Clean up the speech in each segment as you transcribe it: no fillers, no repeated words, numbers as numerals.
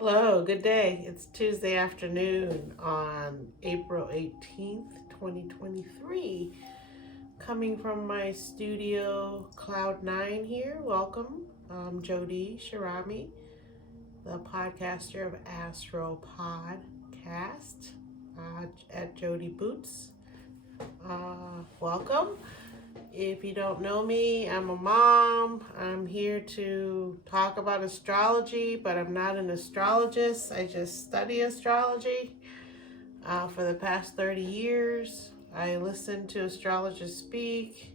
Hello, good day. It's Tuesday afternoon on April 18th, 2023. Coming from my studio Cloud9 here. Welcome. I'm Jody Shirami, the podcaster of Astro Podcast at Jody Boots. Welcome. If you don't know me, I'm a mom. I'm here to talk about astrology, but I'm not an astrologist. I just study astrology for the past 30 years. I listen to astrologers speak,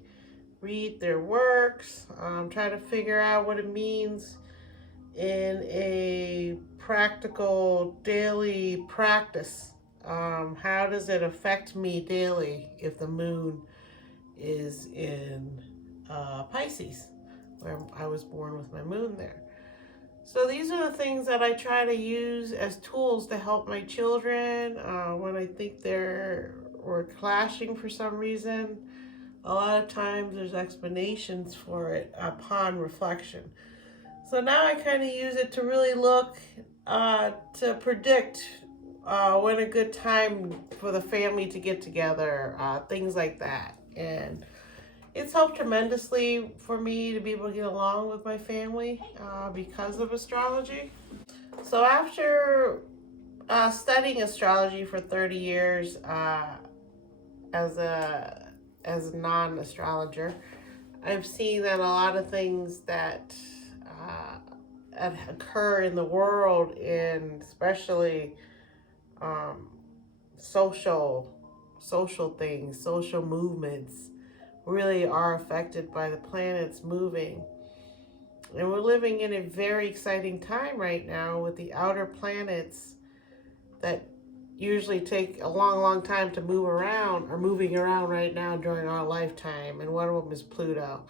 read their works, try to figure out what it means in a practical daily practice. How does it affect me daily if the moon is in Pisces, where I was born with my moon there. So these are the things that I try to use as tools to help my children when I think we're clashing for some reason. A lot of times there's explanations for it upon reflection. So now I kind of use it to really look to predict when a good time for the family to get together, things like that. And it's helped tremendously for me to be able to get along with my family because of astrology. So after studying astrology for 30 years as a non-astrologer, I've seen that a lot of things that occur in the world, and especially social things, social movements, really are affected by the planets moving. And we're living in a very exciting time right now with the outer planets that usually take a long time to move around, are moving around right now during our lifetime. And one of them is Pluto.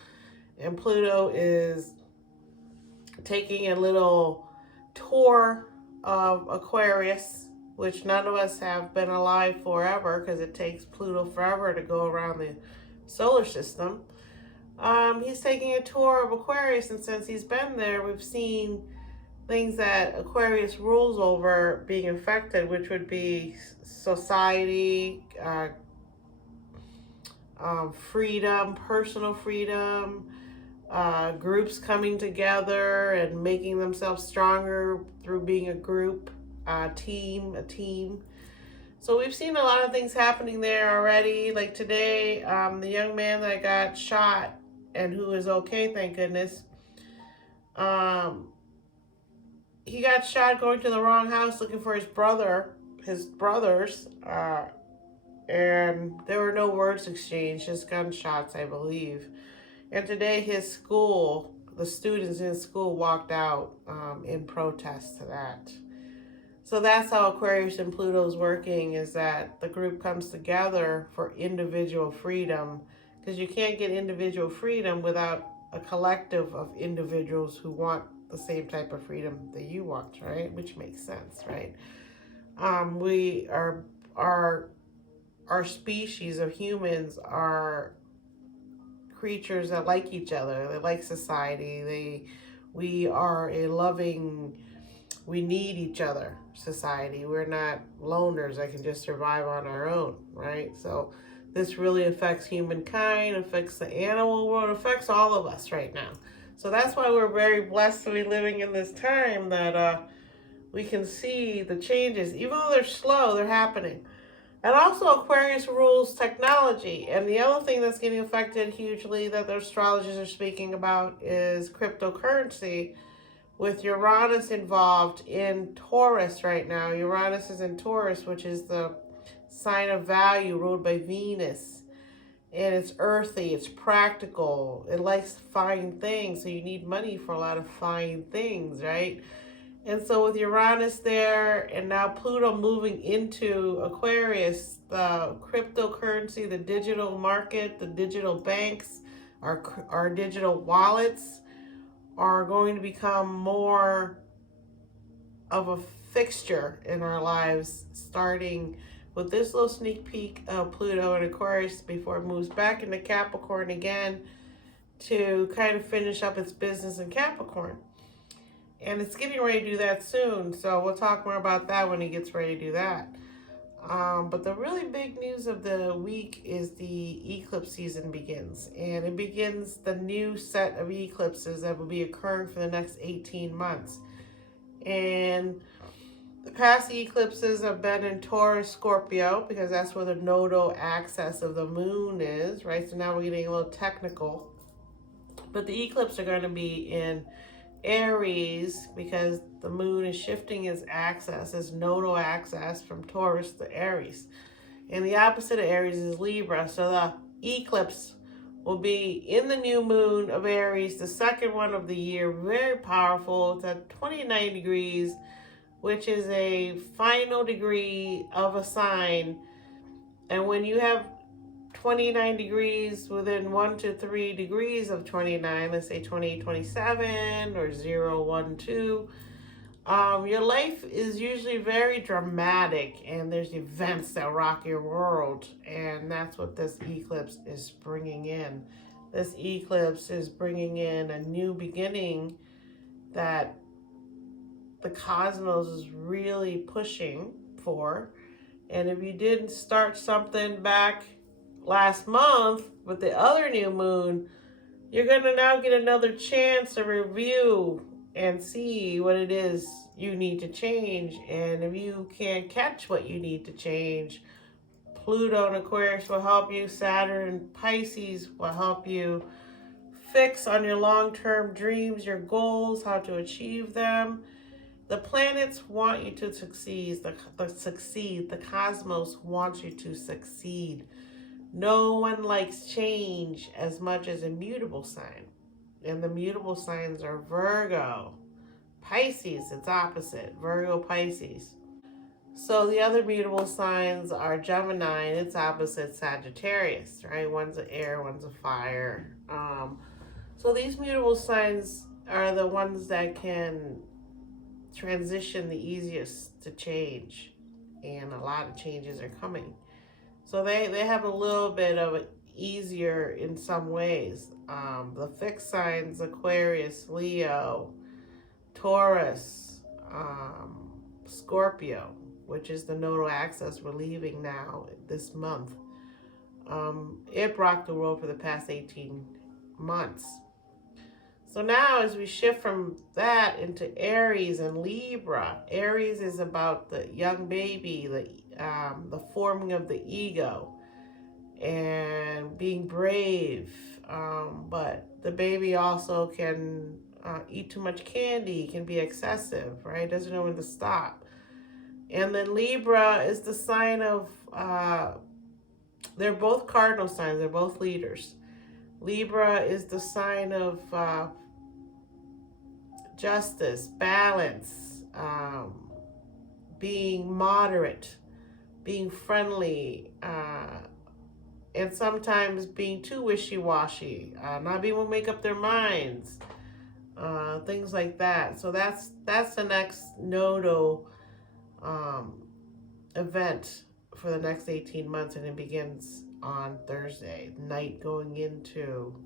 And Pluto is taking a little tour of Aquarius, which none of us have been alive forever because it takes Pluto forever to go around the solar system. He's taking a tour of Aquarius, and since he's been there, we've seen things that Aquarius rules over being affected, which would be society, freedom, personal freedom, groups coming together and making themselves stronger through being a group, a team. So we've seen a lot of things happening there already. Like today, the young man that got shot and who is okay, thank goodness. He got shot going to the wrong house looking for his brothers, and there were no words exchanged, just gunshots, I believe. And today his school, the students in his school walked out in protest to that. So that's how Aquarius and Pluto is working, is that the group comes together for individual freedom, because you can't get individual freedom without a collective of individuals who want the same type of freedom that you want, right? Which makes sense, right? We are our species of humans are creatures that like each other. They like society. We are a loving, we need each other society. We're not loners that can just survive on our own, right? So this really affects humankind, affects the animal world, affects all of us right now. So that's why we're very blessed to be living in this time that we can see the changes. Even though they're slow, they're happening. And also Aquarius rules technology. And the other thing that's getting affected hugely that the astrologers are speaking about is cryptocurrency, with Uranus involved in Taurus right now. Uranus is in Taurus, which is the sign of value ruled by Venus. And it's earthy, it's practical, it likes fine things, so you need money for a lot of fine things, right? And so with Uranus there, and now Pluto moving into Aquarius, the cryptocurrency, the digital market, the digital banks, our digital wallets are going to become more of a fixture in our lives, starting with this little sneak peek of Pluto and Aquarius before it moves back into Capricorn again to kind of finish up its business in Capricorn. And it's getting ready to do that soon. So we'll talk more about that when it gets ready to do that. But the really big news of the week is the eclipse season begins. And it begins the new set of eclipses that will be occurring for the next 18 months. And the past eclipses have been in Taurus, Scorpio, because that's where the nodal axis of the moon is, right? So now we're getting a little technical. But the eclipses are going to be in Aries because the moon is shifting its axis, its nodal axis from Taurus to Aries. And the opposite of Aries is Libra. So the eclipse will be in the new moon of Aries, the second one of the year. Very powerful. It's at 29 degrees, which is a final degree of a sign. And when you have 29 degrees within 1 to 3 degrees of 29, let's say 28, 27 or 0, 1, 2, your life is usually very dramatic and there's events that rock your world. And that's what this eclipse is bringing in. This eclipse is bringing in a new beginning that the cosmos is really pushing for. And if you didn't start something back last month with the other new moon, you're going to now get another chance to review and see what it is you need to change. And if you can't catch what you need to change, Pluto and Aquarius will help you. Saturn and Pisces will help you fix on your long-term dreams, your goals, how to achieve them. The planets want you to succeed. The cosmos wants you to succeed. No one likes change as much as a mutable sign. And the mutable signs are Virgo, Pisces, it's opposite, Virgo, Pisces. So the other mutable signs are Gemini, and it's opposite, Sagittarius, right? One's an air, one's a fire. So these mutable signs are the ones that can transition the easiest to change. And a lot of changes are coming. So they have a little bit of it easier in some ways. The fixed signs, Aquarius, Leo, Taurus, Scorpio, which is the nodal axis we're leaving now this month. It rocked the world for the past 18 months. So now as we shift from that into Aries and Libra, Aries is about the young baby, the forming of the ego and being brave. But the baby also can eat too much candy, can be excessive, right? Doesn't know when to stop. And then Libra is the sign of, they're both cardinal signs, they're both leaders. Libra is the sign of justice, balance, being moderate, being friendly, and sometimes being too wishy-washy, not being able to make up their minds, things like that. So that's the next nodal event for the next 18 months, and it begins on Thursday night, going into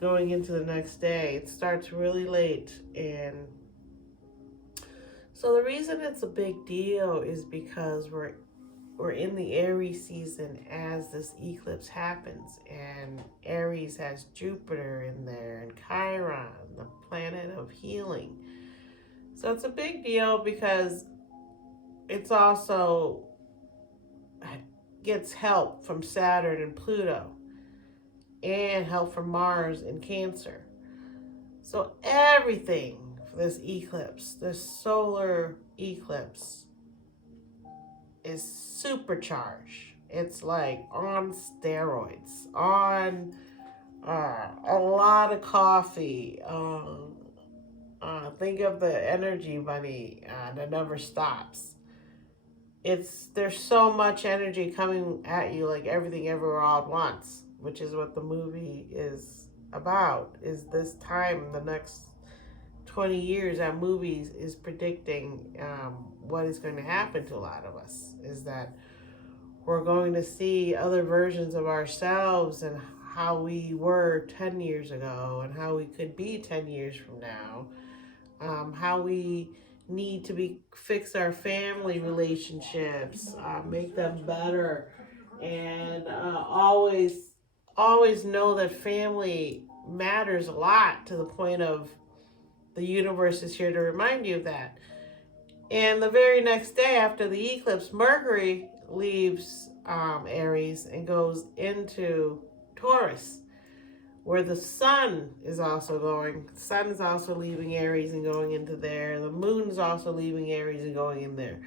the next day. It starts really late. And so the reason it's a big deal is because we're in the Aries season as this eclipse happens, and Aries has Jupiter in there and Chiron, the planet of healing. So it's a big deal because it's also gets help from Saturn and Pluto and help from Mars and Cancer. So everything for this eclipse, this solar eclipse, is supercharged. It's like on steroids, on a lot of coffee. Think of the energy bunny that never stops. There's so much energy coming at you, like Everything Everywhere All at Once, which is what the movie is about. Is this time, the next 20 years, that movie is predicting what is going to happen to a lot of us. Is that we're going to see other versions of ourselves and how we were 10 years ago and how we could be 10 years from now. how we need to fix our family relationships, make them better, and always know that family matters a lot, to the point of the universe is here to remind you of that. And the very next day after the eclipse, Mercury leaves Aries and goes into Taurus, where the sun is also going. The sun is also leaving Aries and going into there. The moon is also leaving Aries and going in there.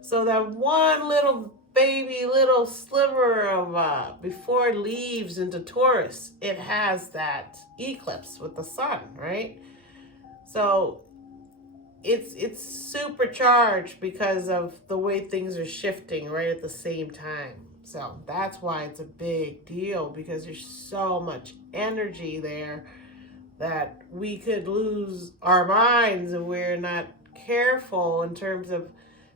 So that one little baby little sliver of before it leaves into Taurus, it has that eclipse with the sun, right? So it's supercharged because of the way things are shifting right at the same time. So that's why it's a big deal, because there's so much energy there that we could lose our minds if we're not careful, in terms of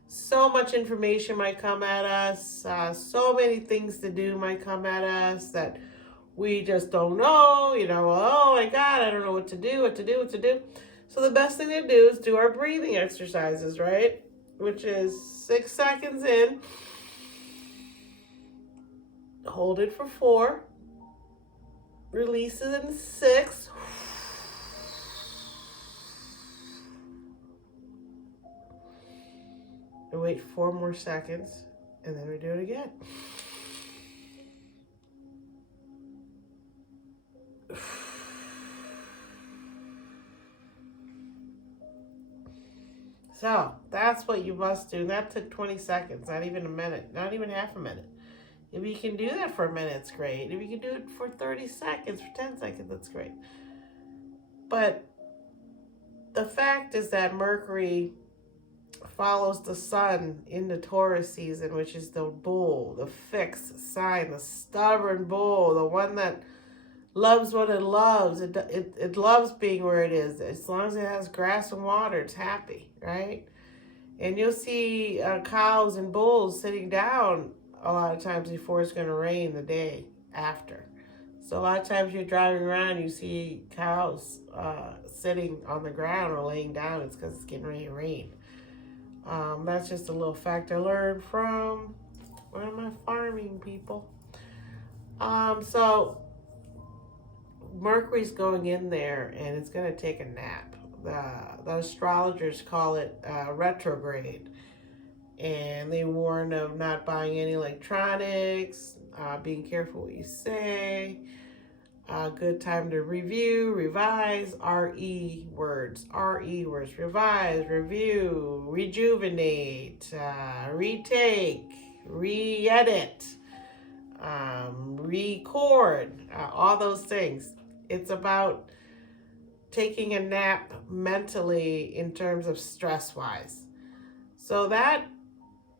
so much information might come at us, so many things to do might come at us that we just don't know, oh my God, I don't know what to do. So the best thing to do is do our breathing exercises, right? Which is 6 seconds in, hold it for 4, release it in 6, and wait 4 more seconds, and then we do it again. So that's what you must do. That took 20 seconds, not even a minute, not even half a minute. If you can do that for a minute, it's great. If you can do it for 30 seconds, for 10 seconds, that's great. But the fact is that Mercury follows the sun into Taurus season, which is the bull, the fixed sign, the stubborn bull, the one that loves what it loves. It loves being where it is. As long as it has grass and water, it's happy, right? And you'll see cows and bulls sitting down a lot of times before it's going to rain the day after. So a lot of times you're driving around, you see cows sitting on the ground or laying down. It's because it's getting ready to rain. That's just a little fact I learned from one of my farming people. So Mercury's going in there and it's going to take a nap. The astrologers call it retrograde. And they warn of not buying any electronics, being careful what you say, good time to review, revise, RE words, revise, review, rejuvenate, retake, re-edit, record, all those things. It's about taking a nap mentally in terms of stress-wise. So that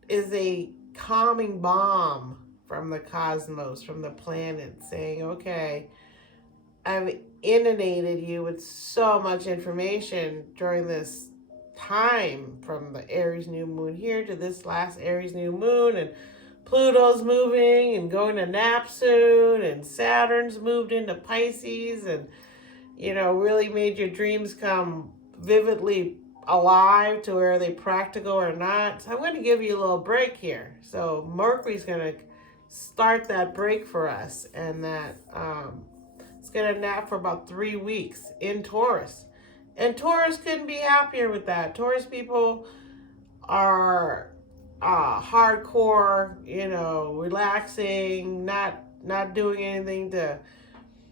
is a calming balm from the cosmos, from the planet, saying, okay, I've inundated you with so much information during this time, from the Aries new moon here to this last Aries new moon, and Pluto's moving and going to nap soon, and Saturn's moved into Pisces, and really made your dreams come vividly alive to where they practical or not. So I'm going to give you a little break here. So Mercury's going to start that break for us, and that it's going to nap for about 3 weeks in Taurus. And Taurus couldn't be happier with that. Taurus people are hardcore, relaxing, not doing anything to.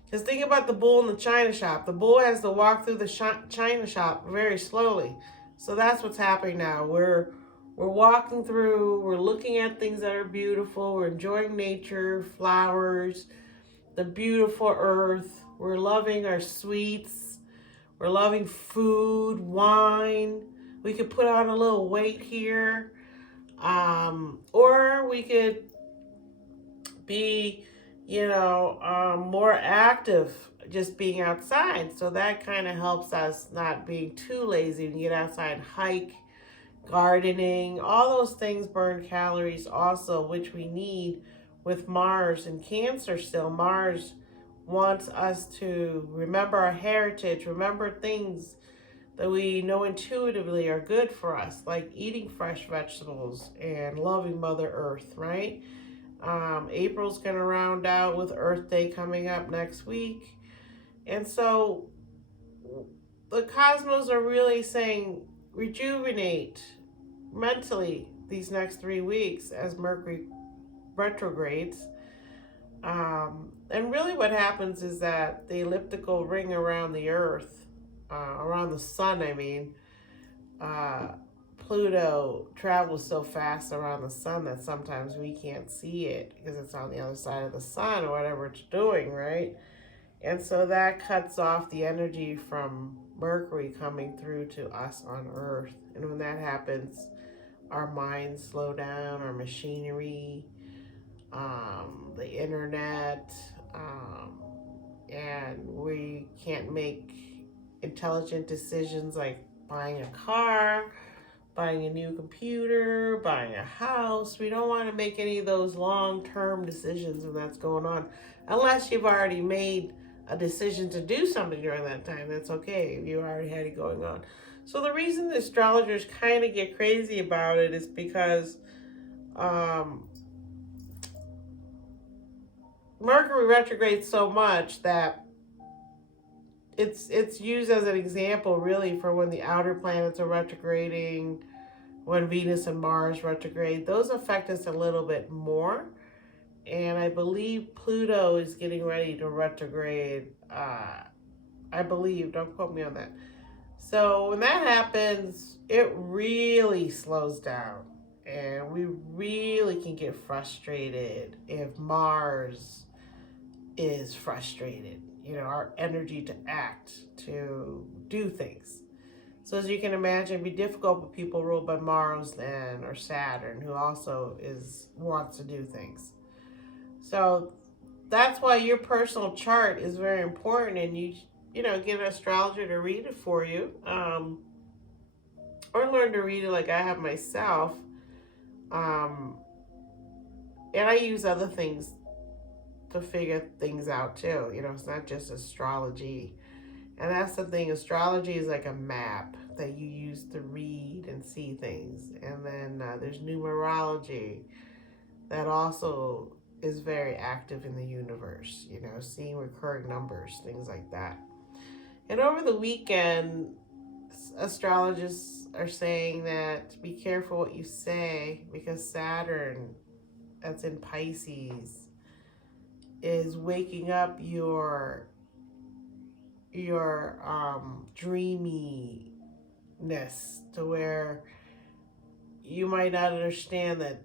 Just think about the bull in the china shop. The bull has to walk through the china shop very slowly. So that's what's happening now. We're walking through, we're looking at things that are beautiful, we're enjoying nature, flowers, the beautiful earth. We're loving our sweets. We're loving food, wine. We could put on a little weight here. Or we could be more active just being outside. So that kind of helps us not being too lazy. We can get outside, hike, gardening, all those things burn calories also, which we need with Mars and Cancer still. Mars wants us to remember our heritage, remember things that we know intuitively are good for us, like eating fresh vegetables and loving Mother Earth, right? April's going to round out with Earth Day coming up next week. And so the cosmos are really saying rejuvenate mentally these next 3 weeks as Mercury retrogrades. And really what happens is that the elliptical ring around the Earth, around the sun, uh, Pluto travels so fast around the sun that sometimes we can't see it because it's on the other side of the sun or whatever it's doing, right? And so that cuts off the energy from Mercury coming through to us on Earth. And when that happens, our minds slow down, our machinery, the internet, and we can't make intelligent decisions like buying a car, buying a new computer, buying a house. We don't want to make any of those long-term decisions when that's going on, unless you've already made a decision to do something during that time. That's okay. You already had it going on. So the reason the astrologers kind of get crazy about it is because Mercury retrogrades so much that it's used as an example really for when the outer planets are retrograding, when Venus and Mars retrograde. Those affect us a little bit more. And I believe Pluto is getting ready to retrograde. I believe, don't quote me on that. So when that happens, it really slows down. And we really can get frustrated if Mars is frustrated. Our energy to act, to do things. So as you can imagine, it'd be difficult with people ruled by Mars then, or Saturn, who also wants to do things. So that's why your personal chart is very important, and you get an astrologer to read it for you, or learn to read it like I have myself. And I use other things to figure things out too. It's not just astrology. And that's the thing, astrology is like a map that you use to read and see things. And then there's numerology that also is very active in the universe, seeing recurring numbers, things like that. And over the weekend, astrologists are saying that be careful what you say, because Saturn, that's in Pisces, is waking up your dreaminess to where you might not understand that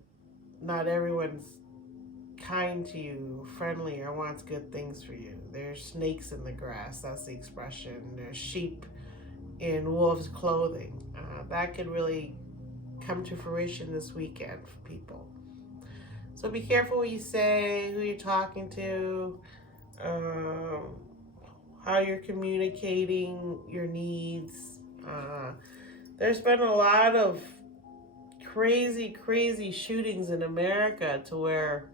not everyone's kind to you, friendly, or wants good things for you. There's snakes in the grass, that's the expression. There's sheep in wolves' clothing. That could really come to fruition this weekend for people. So be careful what you say, who you're talking to, how you're communicating your needs. There's been a lot of crazy shootings in America to where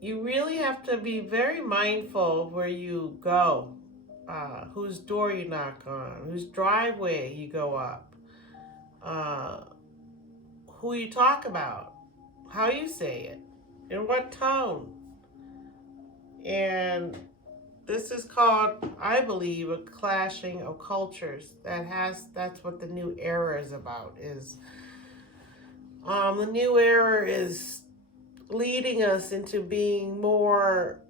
you really have to be very mindful of where you go, whose door you knock on, whose driveway you go up, who you talk about, how you say it, in what tone. And this is called, I believe, a clashing of cultures. That's what the new era is about. The new era is leading us into being more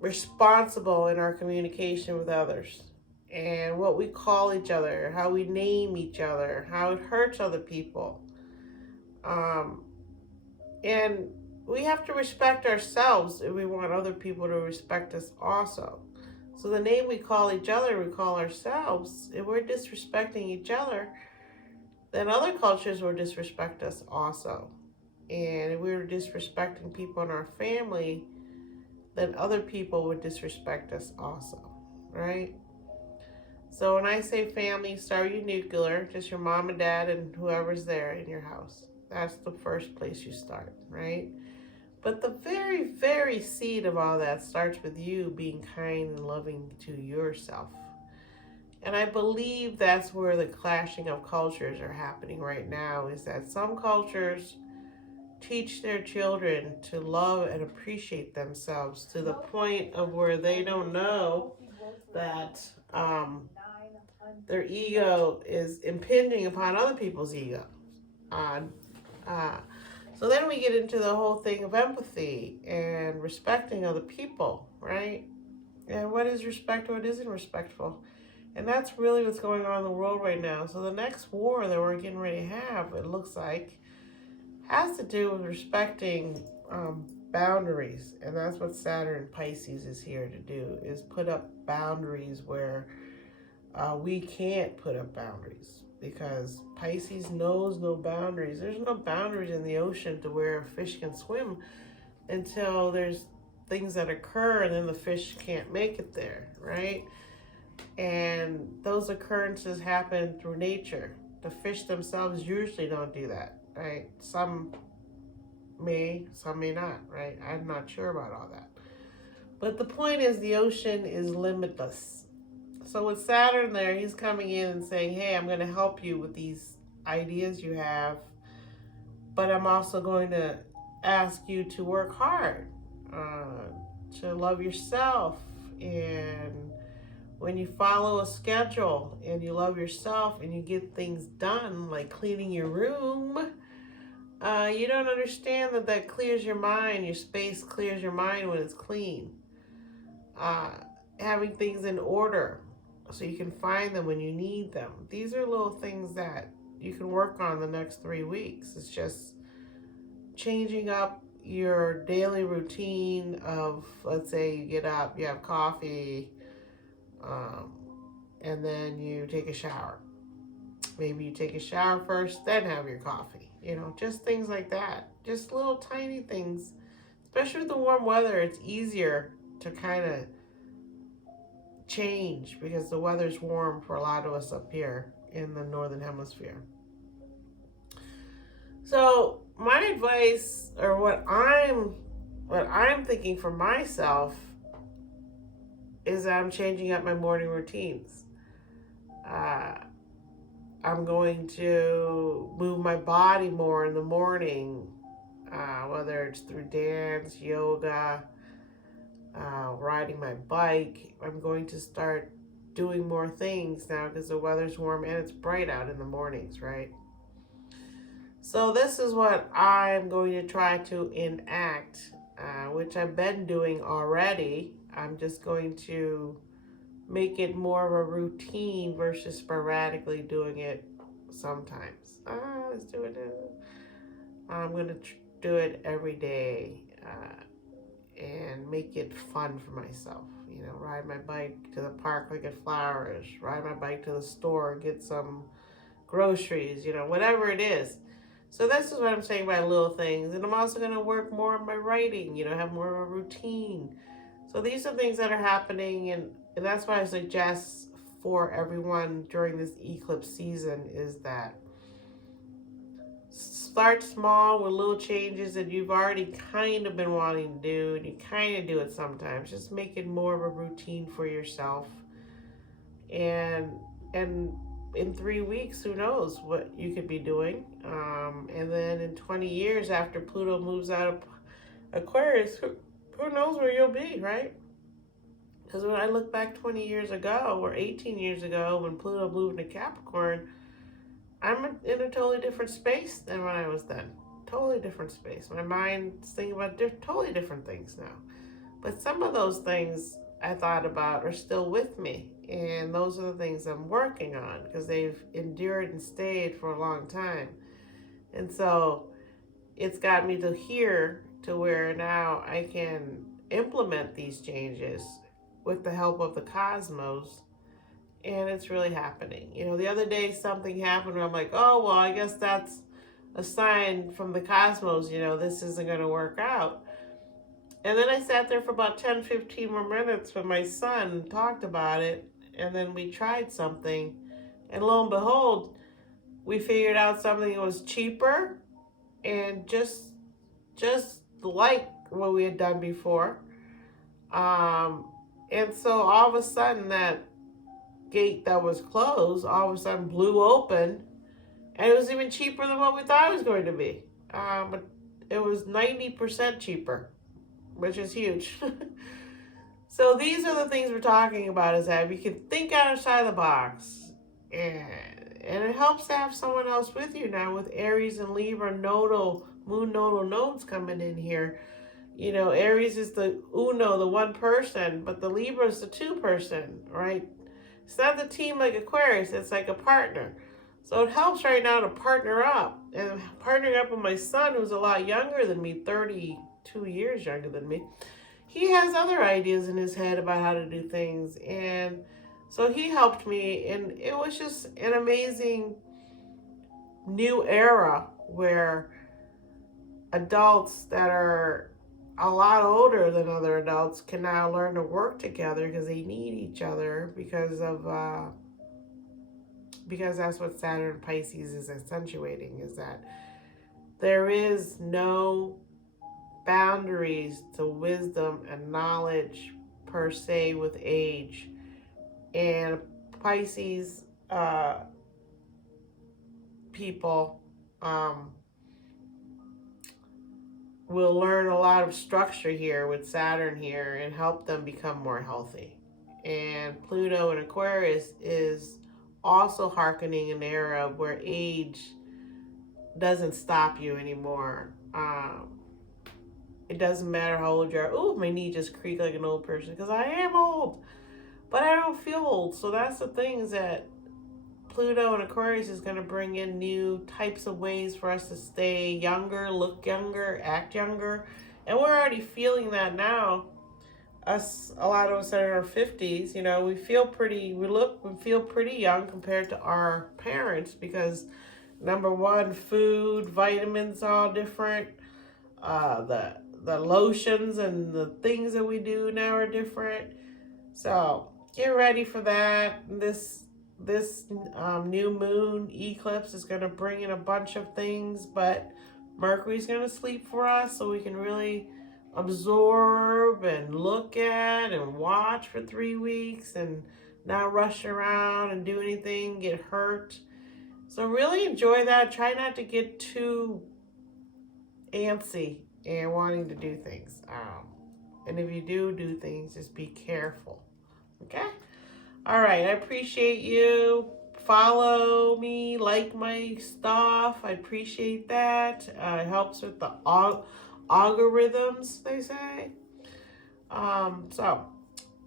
responsible in our communication with others, and what we call each other, how we name each other, how it hurts other people. And we have to respect ourselves if we want other people to respect us also. So the name we call each other, we call ourselves. If we're disrespecting each other, then other cultures will disrespect us also. And if we're disrespecting people in our family, then other people would disrespect us also, right? So when I say family, start your nuclear, just your mom and dad and whoever's there in your house. That's the first place you start, right? But the very, very seed of all that starts with you being kind and loving to yourself. And I believe that's where the clashing of cultures are happening right now, is that some cultures teach their children to love and appreciate themselves to the point of where they don't know that their ego is impinging upon other people's ego. Uh, uh, so then we get into the whole thing of empathy and respecting other people, right? And what is respect, what isn't respectful? And that's really what's going on in the world right now. So the next war that we're getting ready to have, it looks like, has to do with respecting boundaries. And that's what Saturn Pisces is here to do, is put up boundaries where we can't put up boundaries. Because Pisces knows no boundaries. There's no boundaries in the ocean to where a fish can swim until there's things that occur and then the fish can't make it there, right? And those occurrences happen through nature. The fish themselves usually don't do that, right? Some may, some may not, right? I'm not sure about all that. But the point is, the ocean is limitless. So with Saturn there, he's coming in and saying, hey, I'm going to help you with these ideas you have, but I'm also going to ask you to work hard, to love yourself. And when you follow a schedule and you love yourself and you get things done, like cleaning your room, you don't understand that that clears your mind. Your space clears your mind when it's clean. Having things in order so you can find them when you need them. These are little things that you can work on the next 3 weeks. It's just changing up your daily routine of, let's say you get up, you have coffee, and then you take a shower. Maybe you take a shower first, then have your coffee. You know, just things like that. Just little tiny things. Especially with the warm weather, it's easier to kind of change because the weather's warm for a lot of us up here in the northern hemisphere. So my advice, or what I'm thinking for myself, is that I'm changing up my morning routines. I'm going to move my body more in the morning, whether it's through dance, yoga, riding my bike. I'm going to start doing more things now because the weather's warm and it's bright out in the mornings, right? So this is what I'm going to try to enact, which I've been doing already. I'm just going to make it more of a routine versus sporadically doing it sometimes. Let's do it. I'm going to do it every day and make it fun for myself. You know, ride my bike to the park, look at flowers, ride my bike to the store, get some groceries, you know, whatever it is. So this is what I'm saying by little things. And I'm also going to work more on my writing, you know, have more of a routine. So these are things that are happening, and that's why I suggest for everyone during this eclipse season is that start small with little changes that you've already kind of been wanting to do, and you kind of do it sometimes. Just make it more of a routine for yourself. And in 3 weeks, who knows what you could be doing. And then in 20 years after Pluto moves out of Aquarius, who knows where you'll be, right? Because when I look back 20 years ago or 18 years ago when Pluto moved into Capricorn, I'm in a totally different space than when I was then. Totally different space. My mind's thinking about totally different things now. But some of those things I thought about are still with me. And those are the things I'm working on because they've endured and stayed for a long time. And so it's got me to here to where now I can implement these changes with the help of the cosmos. And it's really happening. You know, the other day something happened where I'm like, oh, well, I guess that's a sign from the cosmos, you know, this isn't going to work out. And then I sat there for about 10, 15 more minutes with my son and talked about it. And then we tried something. And lo and behold, we figured out something that was cheaper and just like what we had done before. And so all of a sudden that gate that was closed all of a sudden blew open, and it was even cheaper than what we thought it was going to be. But it was 90% cheaper, which is huge. So these are the things we're talking about, is that we can think outside the box, and it helps to have someone else with you now with Aries and Libra nodal, moon nodal nodes coming in here. You know, Aries is the uno, the one person, but the Libra is the two person, right? It's not the team like Aquarius, it's like a partner. So it helps right now to partner up. And partnering up with my son, who's a lot younger than me, 32 years younger than me, he has other ideas in his head about how to do things. And so he helped me, and it was just an amazing new era where adults that are a lot older than other adults can now learn to work together because they need each other, because that's what Saturn and Pisces is accentuating, is that there is no boundaries to wisdom and knowledge per se with age. And Pisces people will learn a lot of structure here with Saturn here and help them become more healthy. And Pluto and Aquarius is also hearkening an era where age doesn't stop you anymore. It doesn't matter how old you are. Oh, my knee just creaked like an old person, because I am old, but I don't feel old. So that's the thing, is that Pluto and Aquarius is going to bring in new types of ways for us to stay younger, look younger, act younger. And we're already feeling that now. A lot of us that are in our 50s, you know, we feel pretty young compared to our parents, because number one, food, vitamins, all different. The lotions and the things that we do now are different. So get ready for that. This new moon eclipse is going to bring in a bunch of things, but Mercury's going to sleep for us, so we can really absorb and look at and watch for 3 weeks and not rush around and do anything, get hurt. So really enjoy that. Try not to get too antsy and wanting to do things. And if you do things, just be careful. Okay? All right, I appreciate you. Follow me, like my stuff. I appreciate that. It helps with the algorithms, they say. So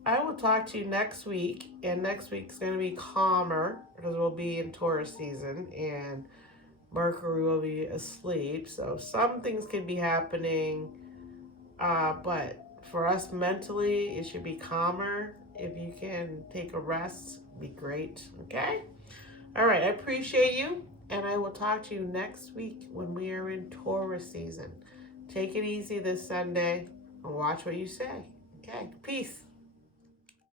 I will talk to you next week, and next week's going to be calmer because we'll be in Taurus season and Mercury will be asleep. So some things could be happening, but for us mentally, it should be calmer. If you can take a rest, be great. Okay? All right, I appreciate you, and I will talk to you next week when we are in Taurus season. Take it easy this Sunday and watch what you say. Okay? Peace.